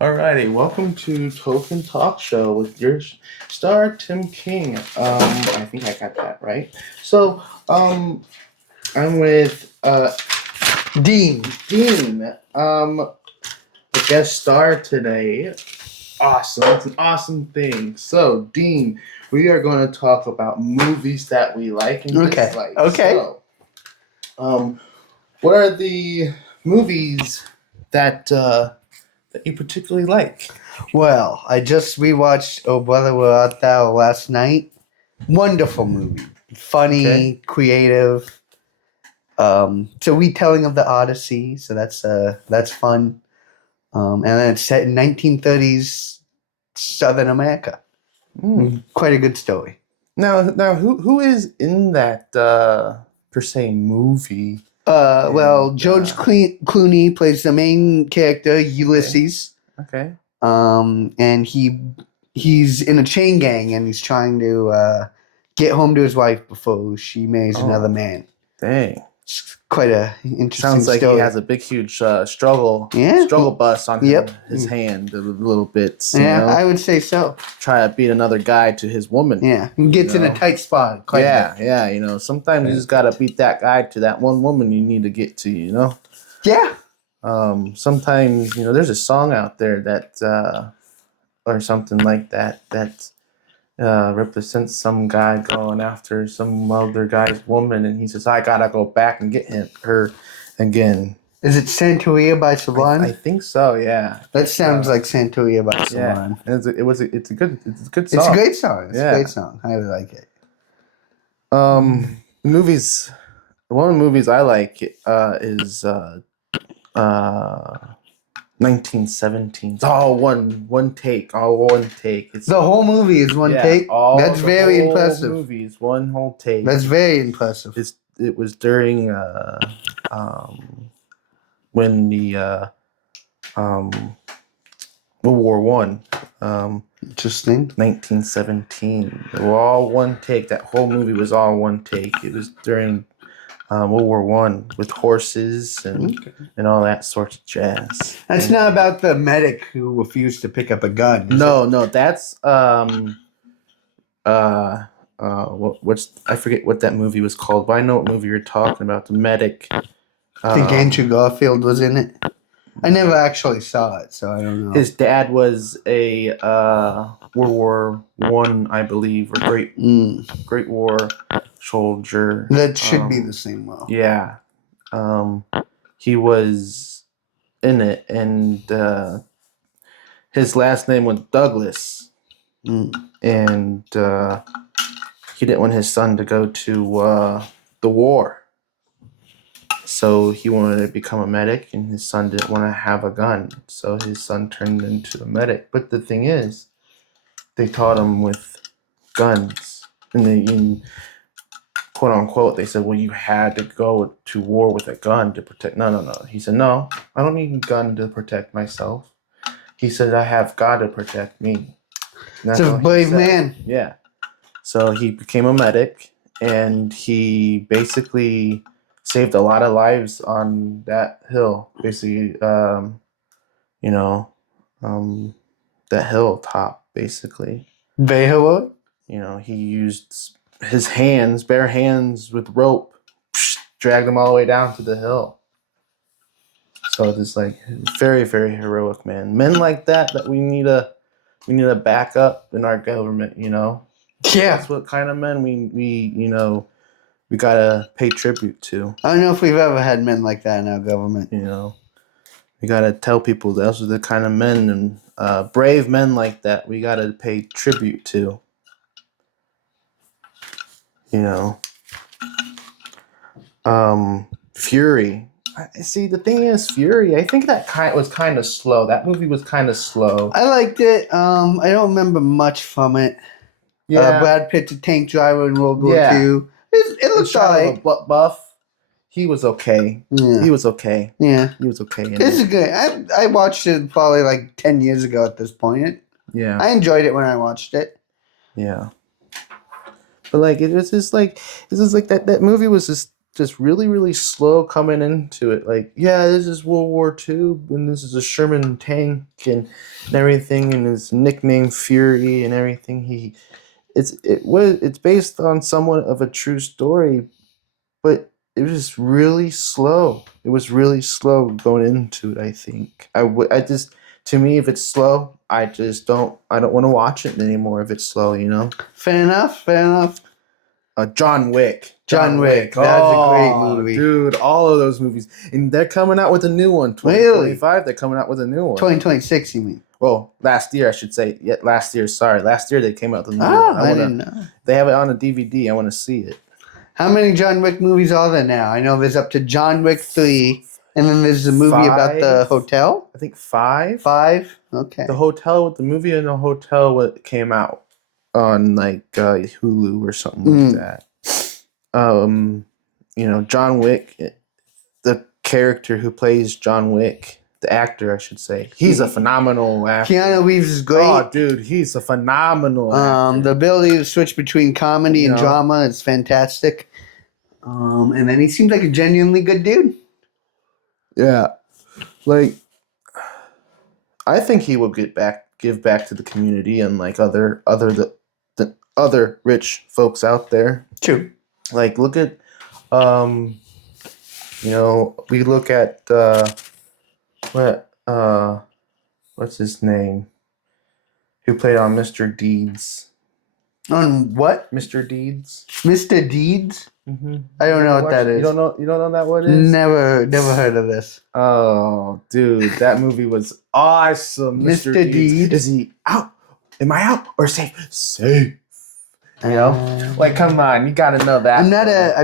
Alrighty, welcome to Token Talk Show with your star Tim King. I think I got that right. So, I'm with Dean. The guest star today. Awesome, it's an awesome thing. So, Dean, we are going to talk about movies that we like and dislike. Okay. So, what are the movies that you particularly like? Well, I just rewatched Oh Brother Where Art Thou last night. Wonderful movie. Funny, Okay. creative. It's a retelling of the Odyssey, so that's fun. And then it's set in 1930s Southern America. Quite a good story. Now, who is in that per se movie? George Clooney plays the main character, Ulysses. Okay. And he's in a chain gang, and he's trying to get home to his wife before she marries another man. Dang. It's quite a interesting Sounds like story. he has a big, huge struggle bus on his hand a little bit. I would say so. Try to beat another guy to his woman. Yeah, he gets in a tight spot. Yeah. Sometimes you just gotta beat that guy to that one woman you need to get to. Yeah. Sometimes there's a song out there that or something like that represents some guy going after some other guy's woman, and he says, "I gotta go back and get her again." Is it Santeria by Saban? I think so. Yeah. That sounds like Santeria by Saban. Yeah. It's a good song. It's a great song. It's a great song. I really like it. Movies. One of the movies I like is 1917. It's all one take. It's the whole movie is one take. That's very impressive. The movie is one whole take. That's very impressive. It was during when the World War One. Interesting. 1917. They were all one take. That whole movie was all one take. It was during World War One with horses and all that sort of jazz. That's not about the medic who refused to pick up a gun. No, that's what's I forget what that movie was called, but I know what movie you're talking about. The medic. I think Andrew Garfield was in it. I never actually saw it, so I don't know. His dad was a World War One, I believe, or Great War soldier. That should be the same one. Yeah. He was in it, and his last name was Douglas. And he didn't want his son to go to the war. So he wanted to become a medic, and his son didn't want to have a gun. So his son turned into a medic. But the thing is, they taught him with guns. And in quote unquote, they said, well, you had to go to war with a gun to protect. No. He said, no, I don't need a gun to protect myself. He said, I have God to protect me. It's a brave man. Yeah. So he became a medic, and he basically saved a lot of lives on that hill. Basically, that hilltop, basically. Very heroic? He used his bare hands with rope, dragged them all the way down to the hill. So it's like very, very heroic, man. Men like that we need to back up in our government, Yeah. That's what kind of men we gotta pay tribute to. I don't know if we've ever had men like that in our government. We gotta tell people those are the kind of men and brave men like that we gotta pay tribute to. Fury. See, the thing is, Fury. I think that was kind of slow. That movie was kind of slow. I liked it. I don't remember much from it. Yeah. Brad Pitt's a tank driver in World War II. It looks alright. Buff. He was okay. Yeah. He was okay. Yeah. He was okay. This is good. I watched it probably like 10 years ago at this point. Yeah. I enjoyed it when I watched it. Yeah. But like it was just like that movie was just just really, really slow coming into it. Like, yeah, this is World War II, and this is a Sherman tank and everything, and his nickname Fury and everything. It's based on somewhat of a true story, but it was just really slow. It was really slow going into it. I think I just, to me, if it's slow, I don't want to watch it anymore. If it's slow, you know. Fair enough. Fair enough. John Wick. John Wick. That's a great movie. Dude, all of those movies. And they're coming out with a new one. 2025, they're coming out with a new one. 2026, you mean? Well, last year, I should say. Yeah, last year, sorry. Last year, they came out with a new one. I didn't know. They have it on a DVD. I want to see it. How many John Wick movies are there now? I know there's up to John Wick 3, and then there's a movie about the hotel. I think 5. 5? Okay. The movie in the hotel came out on like Hulu or something like that. John Wick, the character who plays John Wick, the actor, I should say, he's a phenomenal actor. Keanu Reeves is great. Oh, dude, he's a phenomenal actor. The ability to switch between comedy and drama is fantastic. And then he seems like a genuinely good dude. Yeah, like I think he will give back to the community and like other rich folks out there. True. Like, look at, we look at, what's his name? Who played on Mr. Deeds? On what? Mr. Deeds. Mr. Deeds? Mm-hmm. I don't know what that is. You don't know that what it is? Never heard of this. Oh, dude, that movie was awesome. Mr. Deeds. Is he out? Am I out or safe? Safe. You know, like, come on, you gotta know that. I'm not a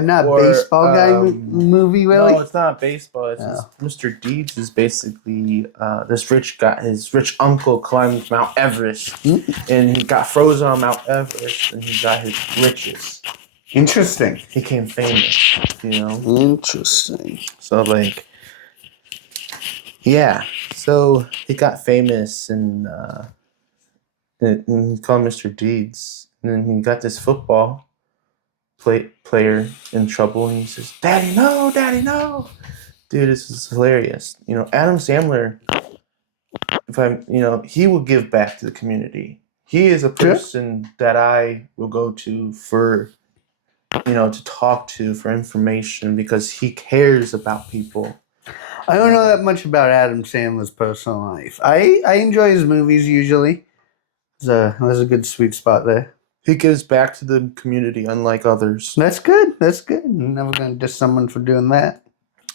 baseball guy movie, really. No, it's not baseball. It's just Mr. Deeds is basically this rich guy. His rich uncle climbed Mount Everest, and he got frozen on Mount Everest, and he got his riches. Interesting. He became famous. You know. Interesting. So like, yeah. So he got famous, and he called Mr. Deeds. And then he got this football player in trouble, and he says, "Daddy, no, Daddy, no!" Dude, this is hilarious. You know, Adam Sandler, he will give back to the community. He is a person that I will go to for, to talk to for information because he cares about people. I don't know that much about Adam Sandler's personal life. I enjoy his movies usually. There's a good sweet spot there. He gives back to the community, unlike others. That's good. That's good. I'm never going to diss someone for doing that.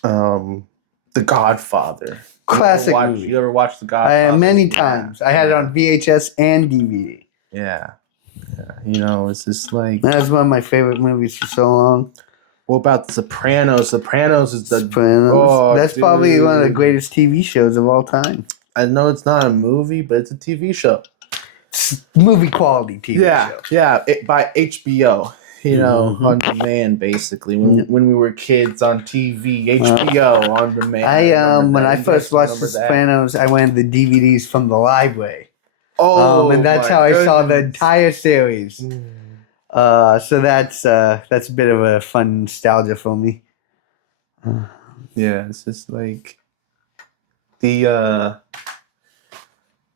The Godfather. Classic movie. You ever watched The Godfather? Many times. I had it on VHS and DVD. Yeah. It's just like... That's one of my favorite movies for so long. What about The Sopranos? Sopranos is the... Sopranos. Oh, that's probably one of the greatest TV shows of all time. I know it's not a movie, but it's a TV show. Movie quality TV show. Yeah, by HBO. On demand, basically. When we were kids on TV, HBO on demand. When I first watched The Sopranos, I went to the DVDs from the library. Oh, and that's how I saw the entire series. So that's a bit of a fun nostalgia for me. Yeah, it's just like it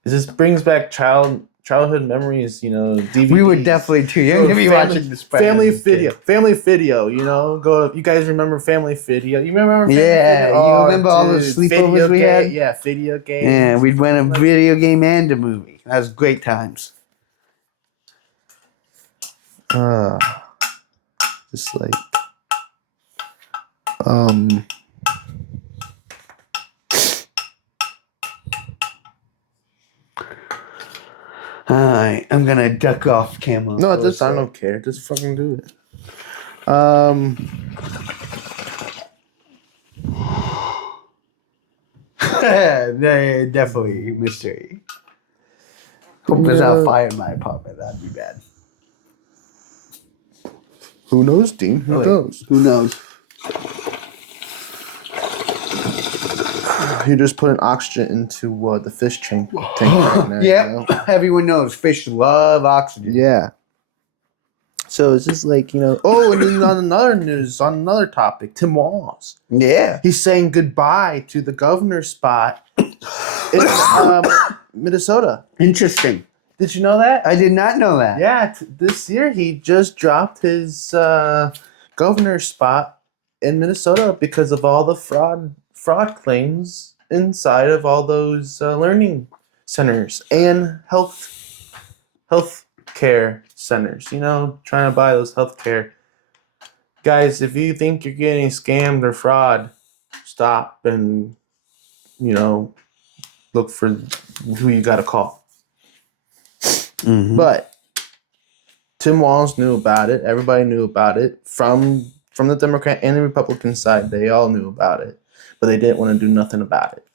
just brings back childhood memories, DVDs. We were definitely too young to be watching this. Family Video, you guys remember Family Video? You remember Family Video? You remember all the sleepovers we had? Yeah, video games. Yeah, we'd rent a video game and a movie. That was great times. Just like, Alright, I'm gonna duck off camera. No, I don't care. Just fucking do it. Definitely mystery. Hope there's not fire in my apartment. That'd be bad. Who knows, Dean? Who knows? Who knows? You just put an oxygen into the fish tank right now. Yeah, everyone knows fish love oxygen. Yeah. So it's just like, Oh, and then on another news, on another topic, Tim Walz. Yeah. He's saying goodbye to the governor's spot in Minnesota. Interesting. Did you know that? I did not know that. Yeah, this year he just dropped his governor's spot in Minnesota because of all the fraud claims inside of all those learning centers and health care centers. Trying to buy those health care. Guys, if you think you're getting scammed or fraud, stop and look for who you got to call. Mm-hmm. But Tim Walz knew about it. Everybody knew about it from the Democrat and the Republican side. They all knew about it, but they didn't want to do nothing about it.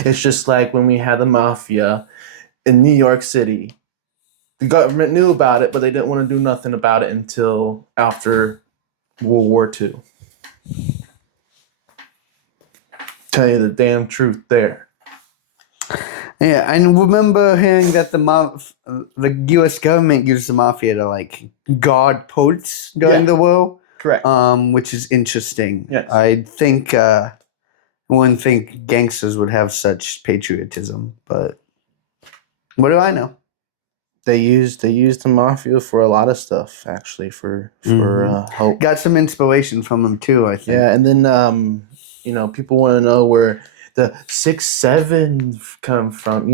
It's just like when we had the mafia in New York City. The government knew about it, but they didn't want to do nothing about it until after World War II. Tell you the damn truth there. Yeah, I remember hearing that the U.S. government used the mafia to guard ports during the war. Correct. Which is interesting. Yes. I think I wouldn't think gangsters would have such patriotism, but what do I know? They used the mafia for a lot of stuff, actually, for help. Got some inspiration from them too, I think. Yeah, and then people want to know where the 6-7 come from.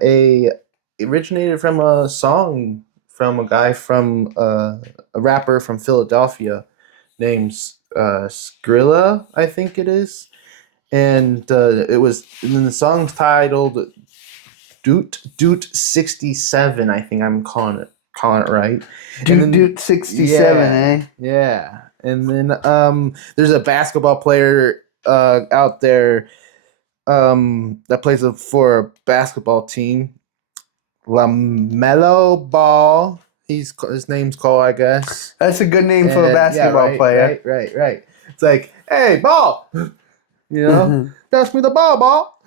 It originated from a song from a guy from a rapper from Philadelphia named Skrilla, I think it is, and the song's titled Doot 67. I think I'm calling it right. Doot 67, eh? Yeah. And then there's a basketball player out there that plays for a basketball team. LaMelo Ball. His name's called, I guess. That's a good name for a basketball player. Right. It's like, hey, Ball. Pass me the ball.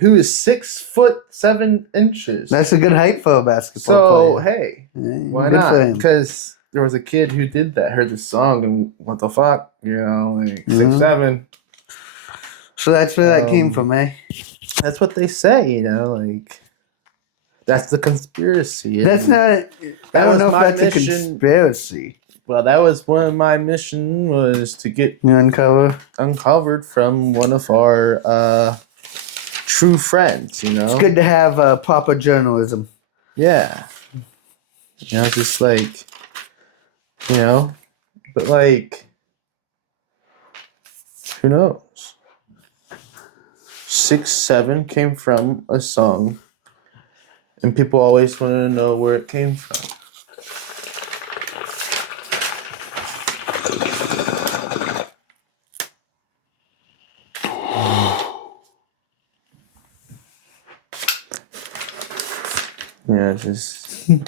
Who is 6'7". That's a good height for a basketball player. So hey, why good for not? him. Because there was a kid who did that, heard the song, and what the fuck, 6'7". So that's where that came from, eh? That's what they say, that's the conspiracy. That's not. I don't know if that's a conspiracy. Well, that was one of my mission, was to get uncovered from one of our true friends. It's good to have proper journalism. Yeah. Just but who knows? 6-7 came from a song, and people always want to know where it came from. Just you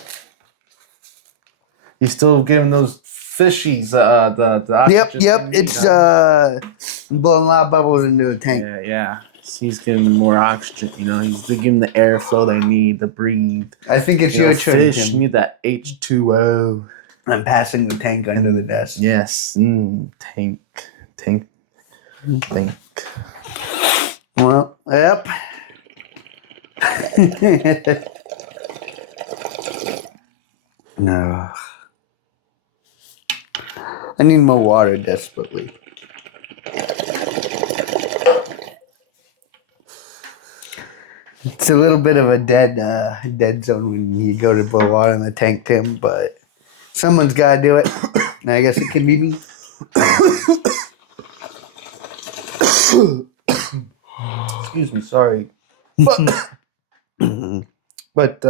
still giving those fishies the oxygen. Yep. It's blowing a lot of bubbles into the tank. Yeah. He's giving them more oxygen. He's giving the airflow they need to breathe. I think it's your turn. Fish need that H2O. I'm passing the tank under the desk. Yes, tank. Well, yep. No. I need more water desperately. It's a little bit of a dead zone when you go to blow water in the tank, Tim, but someone's got to do it. And I guess it can be me. Excuse me, sorry. But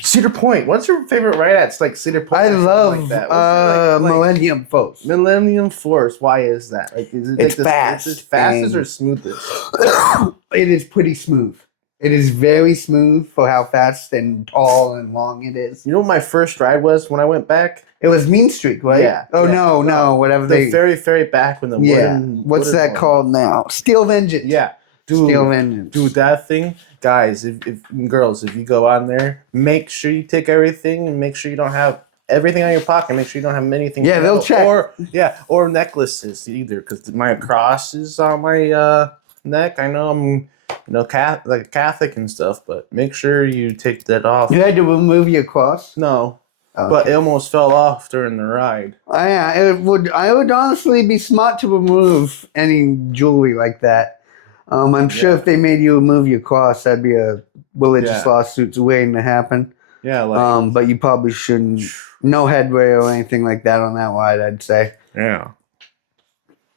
Cedar Point. What's your favorite ride at? It's like Cedar Point. I love Millennium Force. Millennium Force. Why is that? Is it it's fast. Is it fastest or smoothest? It is pretty smooth. It is very smooth for how fast and tall and long it is. You know what my first ride was when I went back? It was Mean Streak, right? Yeah. No, whatever the very back when the wooden. What's that called now? Steel Vengeance. Yeah. Steel vengeance. Dude, that thing, guys, if girls, if you go on there, make sure you take everything and make sure you don't have everything on your pocket. Make sure you don't have anything. Yeah, they'll check. Or necklaces either, because my cross is on my neck. I know I'm Catholic and stuff, but make sure you take that off. You had to remove your cross? No. Okay. But it almost fell off during the ride. Yeah, I would honestly be smart to remove any jewelry like that. I'm sure if they made you remove your cross, that'd be a religious lawsuit waiting to happen. Yeah, like. But you probably shouldn't. No headway or anything like that on that ride, I'd say. Yeah.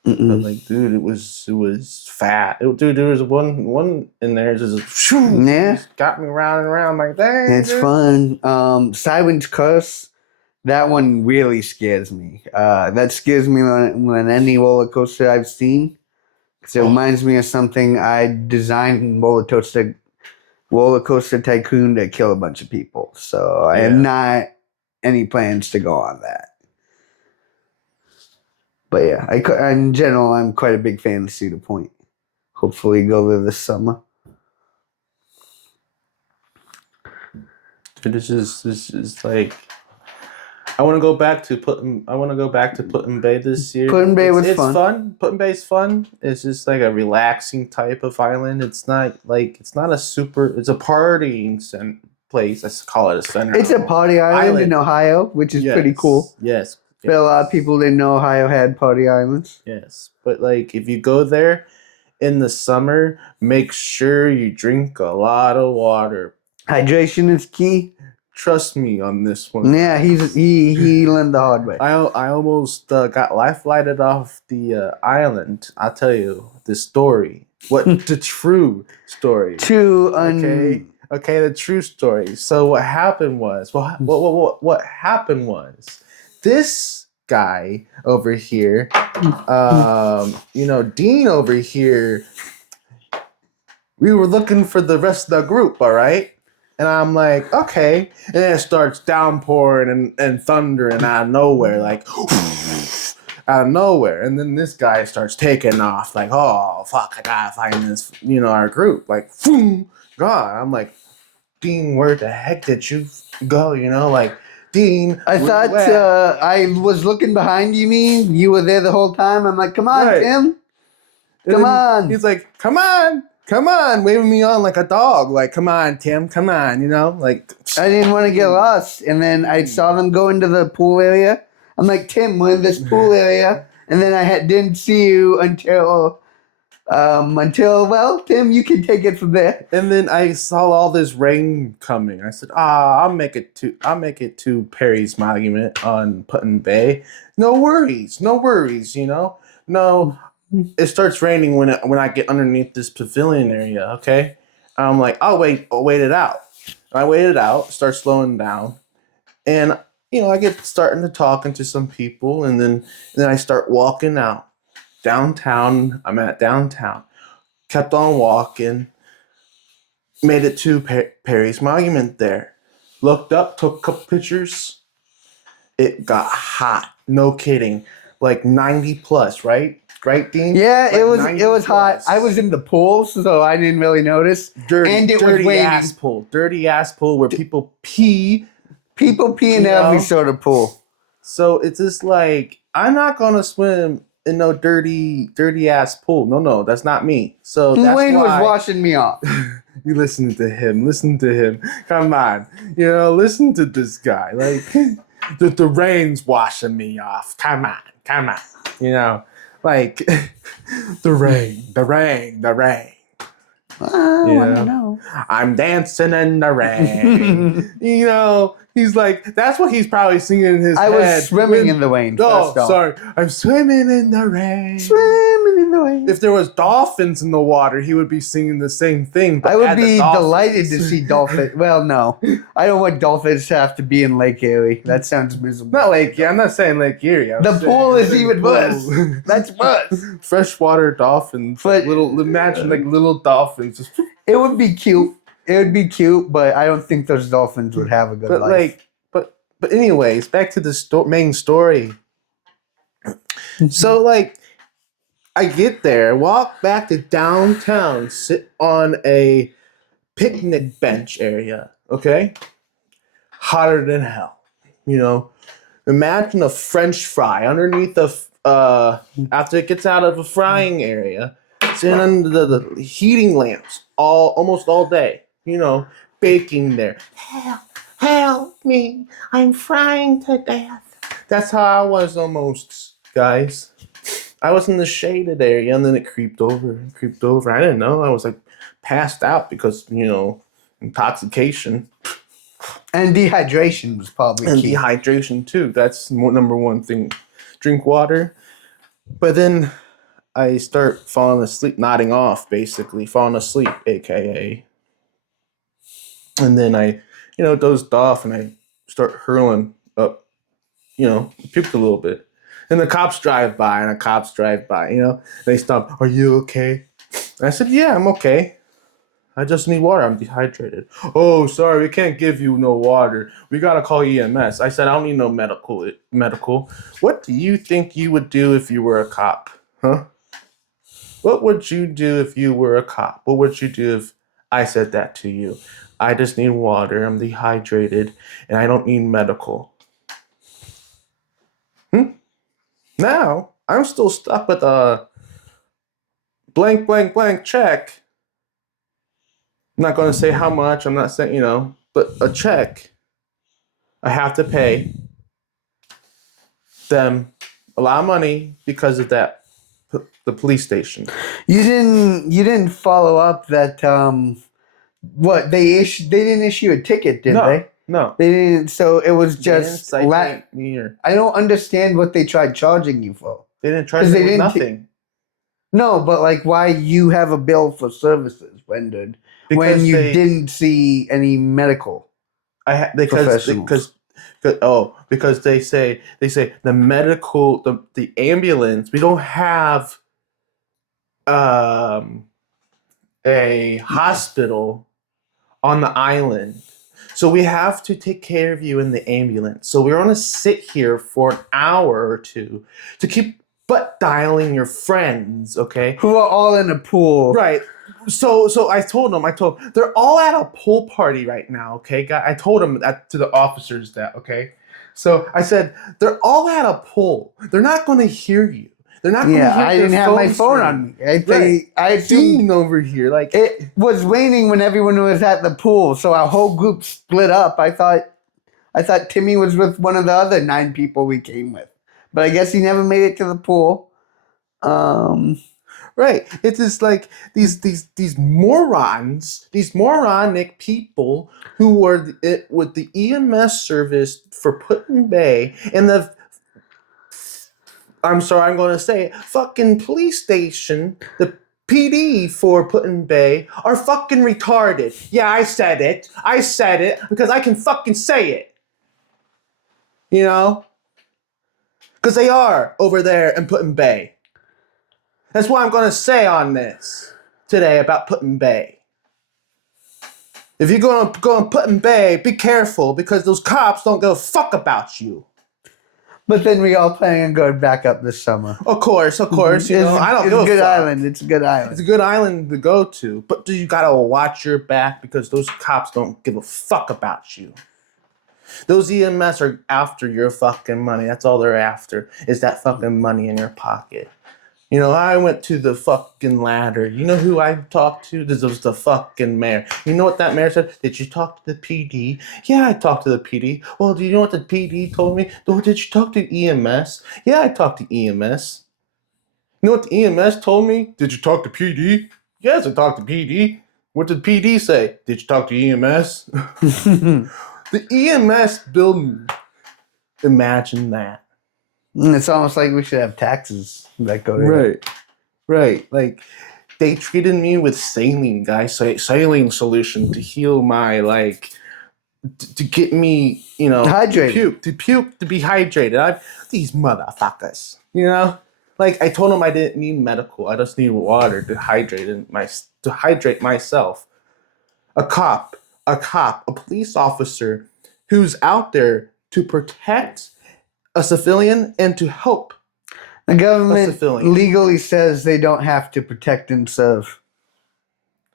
But like, dude, it was fat. Dude, there was one in there just got me round and around like that. It's fun. Siren's Curse. That one really scares me. That scares me when any roller coaster I've seen. Because it reminds me of something I designed in Roller Coaster Tycoon to kill a bunch of people. So I have not any plans to go on that. But yeah, in general, I'm quite a big fan of Cedar Point. Hopefully go there this summer. Dude, this is like, I want to go back to Put-in Bay this year. Put-in Bay was fun. It's fun. Put-in Bay's fun. It's just like a relaxing type of island. It's not it's a partying place. Let's call it a center. It's a party island in Ohio, which is pretty cool. Yes. But a lot of people didn't know Ohio had party islands. Yes. But like, if you go there in the summer, make sure you drink a lot of water. Hydration is key. Trust me on this one. Yeah, he learned the hard way. I almost got life-flighted off the island. I'll tell you the story. The true story. Okay, the true story. So what happened was, what happened was, this guy over here, Dean over here, we were looking for the rest of the group, all right? And I'm like, okay. And then it starts downpouring and thundering out of nowhere, like, out of nowhere. And then this guy starts taking off, like, oh, fuck, I gotta find this, our group. Like, God. I'm like, Dean, where the heck did you go? Like, Dean. I thought I was looking behind you. Mean you were there the whole time? I'm like, come on, right. Tim. Come on. He's like, come on, waving me on like a dog. Like, come on, Tim, come on, like. I didn't want to get lost. And then I saw them go into the pool area. I'm like, Tim, we're in this pool area. And then I didn't see you until, Tim, you can take it from there. And then I saw all this rain coming. I said, I'll make it to Perry's Monument on Put-in Bay. No worries, No. It starts raining when I get underneath this pavilion area, okay? I'm like, I'll wait it out. I waited out, start slowing down, and I get starting to talking to some people, and then I start walking out downtown. I'm at downtown. Kept on walking. Made it to Perry's Monument there. Looked up, took a couple pictures. It got hot. No kidding. Like 90 plus, right? Right, Dean? Yeah, like it was hot. I was in the pool, so I didn't really notice. Dirty ass pool where people pee. People pee in every sort of pool. So it's just like, I'm not gonna swim in no dirty ass pool. No, that's not me. So that's Wayne was washing me off. You listen to him. Come on, listen to this guy. Like the rain's washing me off. Come on. Like, the rain. I know. I'm dancing in the rain. He's like, that's what he's probably singing in his head. I was swimming in the rain. Oh, sorry. I'm swimming in the rain. Swimming in the rain. If there was dolphins in the water, he would be singing the same thing. But I would be delighted to see dolphins. Well, no. I don't want dolphins to have to be in Lake Erie. That sounds miserable. Not Lake Erie. I'm not saying Lake Erie. The pool is even worse. That's worse. Freshwater dolphins. But imagine like little dolphins. It would be cute. But I don't think those dolphins would have a good life. But anyways, back to the main story. So, like, I get there, walk back to downtown, sit on a picnic bench area, okay? Hotter than hell, you know? Imagine a French fry underneath after it gets out of a frying area, sitting under the heating lamps almost all day, baking there. Help me, I'm frying to death. That's how I was almost, guys. I was in the shaded area, and then it creeped over. I didn't know. I was like passed out because, intoxication. And dehydration was probably And key. dehydration, too. That's number one thing. Drink water. But then I start falling asleep, nodding off, basically. Falling asleep, a.k.a. And then I, dozed off, and I start hurling up, puked a little bit. And the cops drive by, they stop. Are you okay? And I said, yeah, I'm okay. I just need water. I'm dehydrated. Oh, sorry, we can't give you no water. We gotta call EMS. I said, I don't need no medical. What do you think you would do if you were a cop? Huh? What would you do if you were a cop? What would you do if I said that to you? I just need water. I'm dehydrated, and I don't need medical. Now, I'm still stuck with a blank, blank, blank check. I'm not going to say how much. I'm not saying, but a check. I have to pay them a lot of money because of that, the police station. You didn't follow up that what they didn't issue a ticket, did they? No. They didn't. So it was just I don't understand what they tried charging you for. They didn't charge me with nothing. No, but like, why you have a bill for services rendered when you didn't see any medical? Because they say the medical, the ambulance. We don't have a hospital on the island, so we have to take care of you in the ambulance. So we're gonna sit here for an hour or two to keep butt dialing your friends, okay? Who are all in a pool, right? So I told them, they're all at a pool party right now, okay? I told them to the officers that, okay? So I said, they're all at a pool. They're not going to hear you. They're not going to hear. I didn't have my phone on me. I assumed over here, like it was raining when everyone was at the pool, so our whole group split up. I thought Timmy was with one of the other 9 people we came with, but I guess he never made it to the pool. Right. It's just like these morons, these moronic people who were with the EMS service for Put-in-Bay and I'm sorry, I'm going to say it, fucking police station, the PD for Put-in-Bay are fucking retarded. Yeah, I said it because I can fucking say it. Because they are over there in Put-in-Bay. That's what I'm going to say on this today about Put-in-Bay. If you're going to go and Put-in-Bay, be careful because those cops don't give a fuck about you. But then we all plan on going back up this summer. Of course. I don't give a fuck. It's a good island. It's a good island. It's a good island to go to. But you got to watch your back because those cops don't give a fuck about you. Those EMS are after your fucking money. That's all they're after is that fucking money in your pocket. I went to the fucking ladder. You know who I talked to? This was the fucking mayor. You know what that mayor said? Did you talk to the PD? Yeah, I talked to the PD. Well, do you know what the PD told me? Oh, did you talk to EMS? Yeah, I talked to EMS. You know what the EMS told me? Did you talk to PD? Yes, I talked to PD. What did PD say? Did you talk to EMS? The EMS building. Imagine that. It's almost like we should have taxes that go to Right. Like, they treated me with saline, guys. Saline solution to heal my, to get me, hydrated. To puke, to be hydrated. These motherfuckers, Like, I told them I didn't need medical. I just need water to hydrate myself. A cop, a police officer who's out there to protect a civilian and to help. The government feeling? legally says they don't have to protect and serve.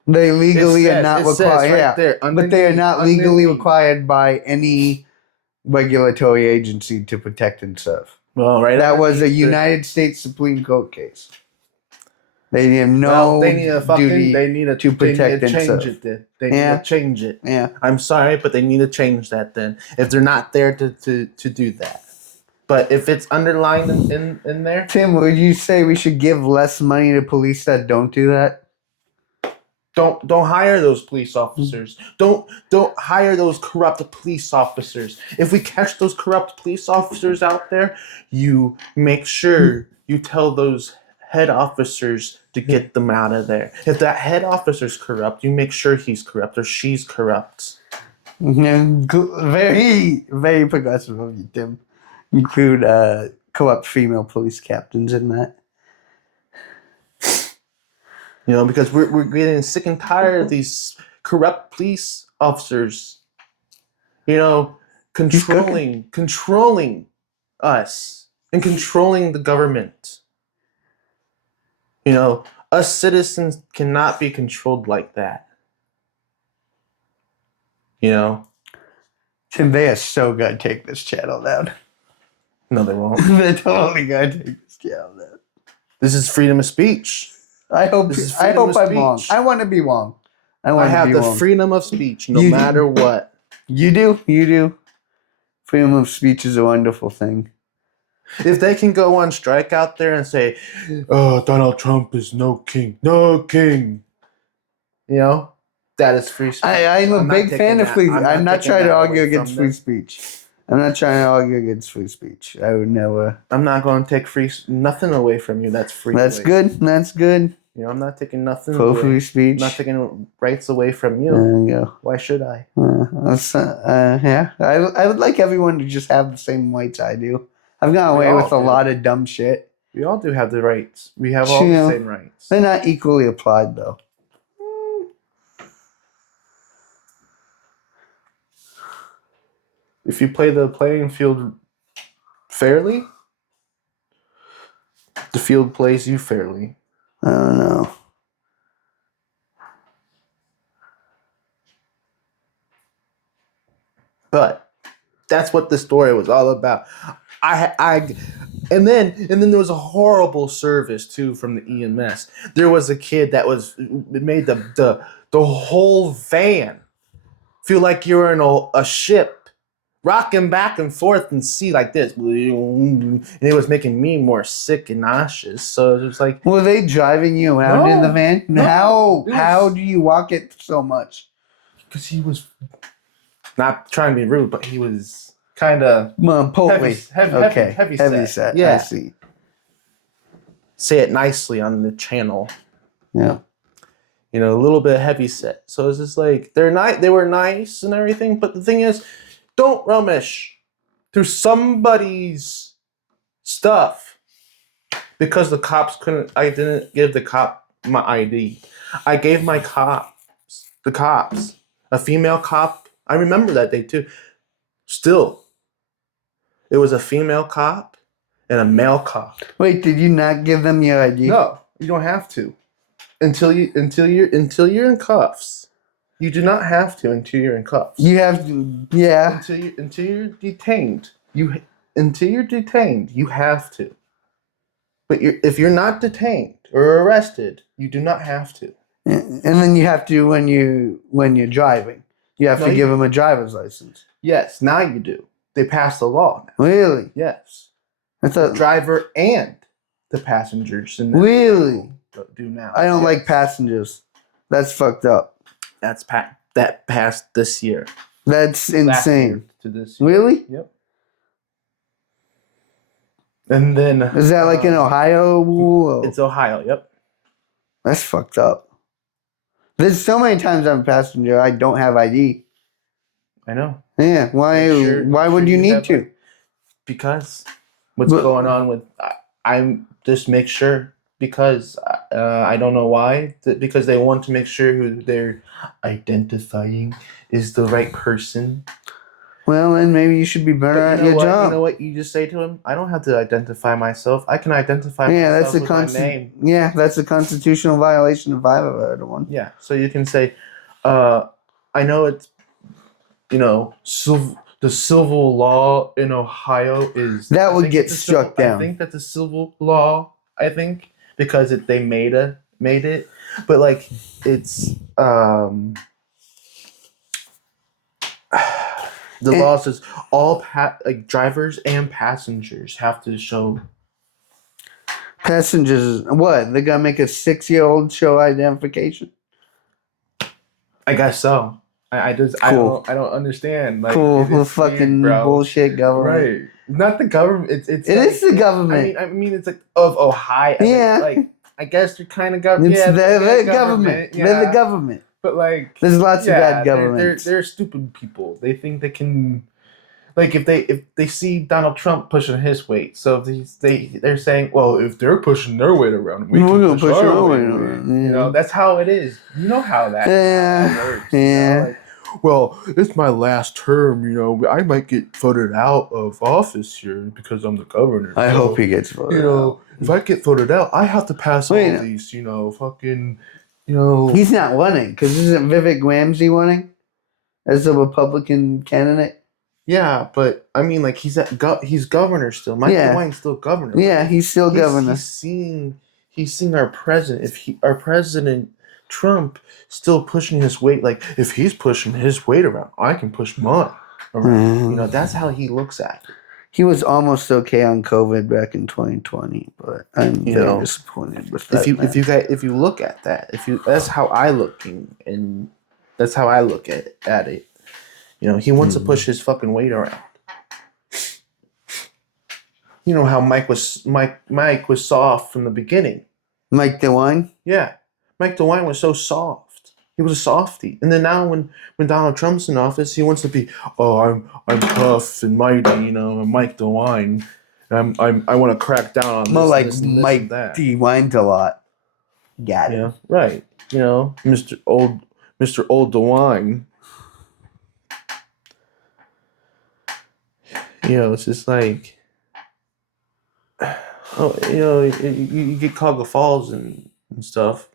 They legally are not required. Right there, but they are not legally required by any regulatory agency to protect and serve. Well, right. That was a United States Supreme Court case. They have no duty to protect and serve. They need to change it. Yeah. I'm sorry, but they need to change that then. If they're not there to do that. But if it's underlined in there. Tim, would you say we should give less money to police that don't do that? Don't hire those police officers. Don't hire those corrupt police officers. If we catch those corrupt police officers out there, you make sure you tell those head officers to get them out of there. If that head officer's corrupt, you make sure he's corrupt or she's corrupt. Very, very progressive of you, Tim. Include corrupt female police captains in that. Because we're getting sick and tired of these corrupt police officers. Controlling us and controlling the government. Us citizens cannot be controlled like that. Tim, they are so gonna take this channel down. No, they won't. They're totally gonna take this channel down. This is freedom of speech. I hope I'm wrong. I want to be wrong. I have the freedom of speech no matter what. You do. Freedom of speech is a wonderful thing. If they can go on strike out there and say, "Oh, Donald Trump is no king." That is free speech. I'm a big fan of free speech. I'm not trying to argue against free speech. I'm not trying to argue against free speech. I would never. I'm not going to take nothing away from you. That's free. That's good. That's good. I'm not taking nothing away. Free speech. I'm not taking rights away from you. There you go. Why should I? Yeah. I would like everyone to just have the same rights I do. I've gone away with a lot of dumb shit. We all do have the rights. We have all the same rights. They're not equally applied, though. If you play the playing field fairly, the field plays you fairly. I don't know. But that's what the story was all about. And then there was a horrible service too from the EMS. There was a kid that made the whole van feel like you're in a ship. Rocking back and forth and see like this. And it was making me more sick and nauseous. So it was like... Were they driving you around in the van? No. How do you walk it so much? Because he was... Not trying to be rude, but he was kind of... Heavy set. Yeah. I see. Say it nicely on the channel. Yeah. A little bit heavy set. So it's just like... They were nice and everything, but the thing is... Don't rummage through somebody's stuff because the cops couldn't. I didn't give the cop my ID. I gave the cops, a female cop. I remember that day too. Still, it was a female cop and a male cop. Wait, did you not give them your ID? No, you don't have to until you're in cuffs. You do not have to until you're in cuffs. You have to, yeah. Until you're detained. Until you're detained, you have to. But if you're not detained or arrested, you do not have to. And then you have to when you're driving. You have to give them a driver's license. Yes, now you do. They passed the law now. Really? Yes. I thought the driver and the passengers. Really? Do now. I don't like passengers. That's fucked up. That passed this year. That's insane. To this year. Really? Yep. And then is that like an Ohio rule? It's Ohio. Yep. That's fucked up. There's so many times I'm a passenger I don't have ID. I know. Yeah. Why would you need to? Because what's going on with I'm just make sure. Because I don't know why. Because they want to make sure who they're identifying is the right person. Well, then maybe you should be better But at your job. You know what? You just say to him, "I don't have to identify myself. I can identify Yeah, myself with my name." Yeah, that's a constitutional violation if I've ever heard of one. Yeah. So you can say, "I know it's the civil law in Ohio is that would get struck down. I think that's a civil law. I think because they made it, but like it's the law says all drivers and passengers have to show. Passengers, what? They gotta make a 6-year-old show identification? I guess so. I just Cool. I don't understand. Like Cool. it's Fucking weird, bro. bullshit government. Right. Not the government. It is the government. I mean, it's like of Ohio. Yeah. Like I guess you're kind of It's yeah, the government. Yeah. They're the government. But like, there's lots of bad governments. They're stupid people. They think they can. Like if they see Donald Trump pushing his weight, so they're saying, well, if they're pushing their weight around, we're gonna push our weight around. Yeah. You know, that's how it is. You know how that, works. Yeah. You know? Like, well, it's my last term. You know, I might get voted out of office here because I'm the governor. I hope he gets voted out. If I get voted out, I have to pass all these. Fucking. He's not winning because isn't Vivek Ramsey winning as a Republican candidate? Yeah, but I mean, like he's governor still. Michael DeWine's still governor. Yeah, he's still governor. He's seeing our president. Our president Trump still pushing his weight. Like if he's pushing his weight around, I can push mine around. That's how he looks at it. He was almost okay on COVID back in 2020, but I'm very disappointed with that. If you look at that, that's how I and that's how I look at it. He wants to push his fucking weight around. You know how Mike was soft from the beginning. Mike DeWine? Yeah. Mike DeWine was so soft. He was a softie. And then now when Donald Trump's in office, he wants to be, I'm tough and mighty, I'm Mike DeWine. I want to crack down on more like this Mike DeWine's a lot. Got it. Yeah, right. Mr. Old DeWine. It's just like, you get Cuyahoga Falls and stuff.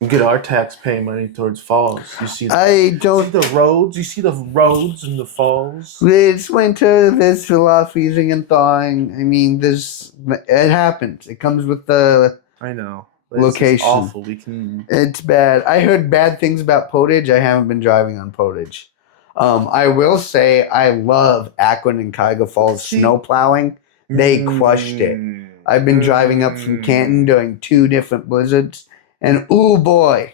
You get our tax pay money towards falls. You see the roads. You see the roads and the falls. It's winter. There's a lot of freezing and thawing. I mean, it happens. It comes with the. I know. Location. It's awful. It's bad. I heard bad things about Portage. I haven't been driving on Portage. I will say I love Akron and Cuyahoga Falls snow plowing. They crushed it. I've been driving up from Canton during 2 different blizzards. And oh boy,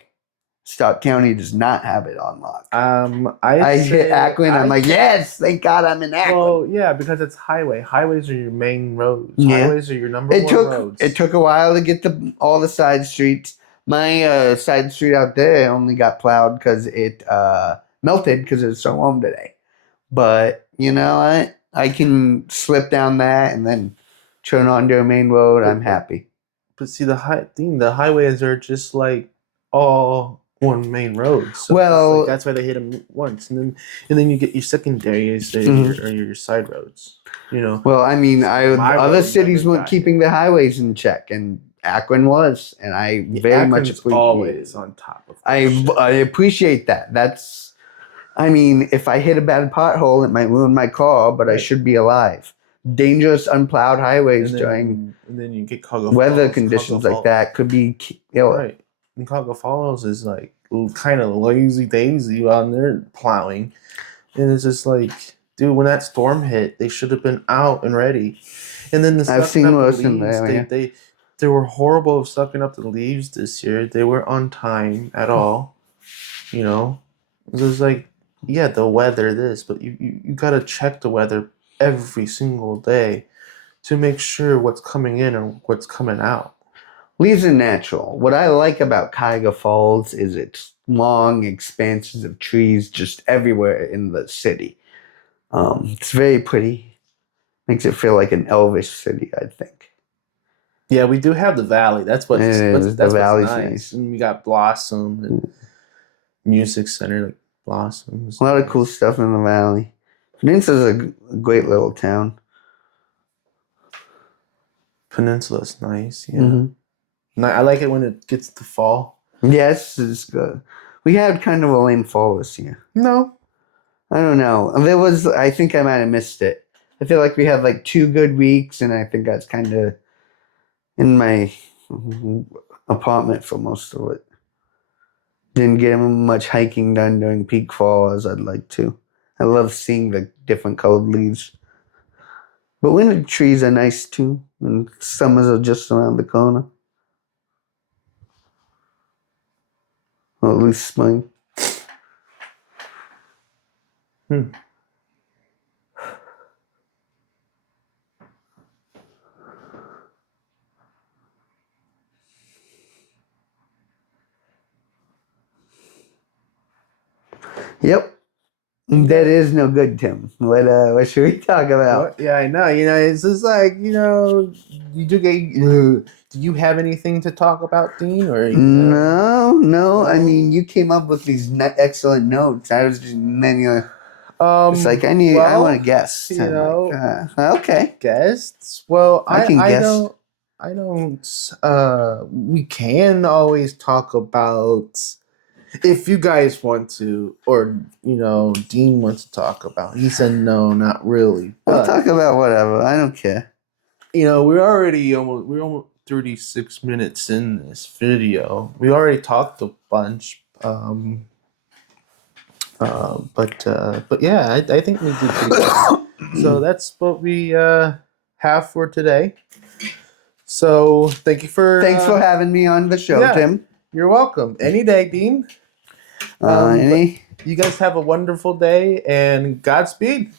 Stark County does not have it on lock. I hit Akron. I'm like, yes, thank God I'm in Akron. Well, yeah, because it's highway. Highways are your main roads. Yeah. Highways are your number one roads. It took a while to get all the side streets. My side street out there only got plowed because it melted because it was so warm today. But you know what? I can slip down that and then turn onto a main road. I'm happy. But see, the highways are just like all one main road. So well, that's why they hit them once, and then you get your secondaries or your side roads. Well, I mean, other cities weren't keeping the highways in check, and Akron was, and I very much appreciate. Always on top of. I appreciate that. I mean, if I hit a bad pothole, it might ruin my car, but I should be alive. Dangerous unplowed highways during and then you get weather conditions like that could be killer. Right. And Cuyahoga Falls is like kind of lazy daisy on their plowing. And it's just like, dude, when that storm hit, they should have been out and ready. And then I've seen worse than that. They were horrible of sucking up the leaves this year. They were on time at all. It was like, yeah, the weather but you got to check the weather every single day to make sure what's coming in or what's coming out. Leaves are natural. What I like about Cuyahoga Falls is its long expanses of trees just everywhere in the city. It's very pretty. Makes it feel like an Elvis city, I think. Yeah, we do have the valley. That's what's valley's nice. And we got Blossom and Music Center, like Blossoms. A lot of cool stuff in the valley. Peninsula's a great little town. Peninsula's nice. Yeah. Mm-hmm. I like it when it gets to fall. Yes, it's good. We had kind of a lame fall this year. No. I don't know. There was. I think I might have missed it. I feel like we had like 2 good weeks, and I think I was kind of in my apartment for most of it. Didn't get much hiking done during peak fall as I'd like to. I love seeing the different colored leaves. But winter trees are nice too, and summers are just around the corner. Or at least spring. Yep. That is no good, Tim. What should we talk about? Yeah, I know. It's just like you do get. Do you have anything to talk about, Dean? Or No. I mean, you came up with these excellent notes. I was just it's like I want to guess. Okay. Guests. Well, I can guess. I don't. We can always talk about if you guys want to, or Dean wants to talk about. He said no, not really. I'll But talk about whatever. I don't care. we're almost 36 minutes in this video. We already talked a bunch. But yeah, I think we did pretty good. So that's what we have for today. So thanks for having me on the show, Tim. You're welcome. Any day, Dean. You guys have a wonderful day and Godspeed.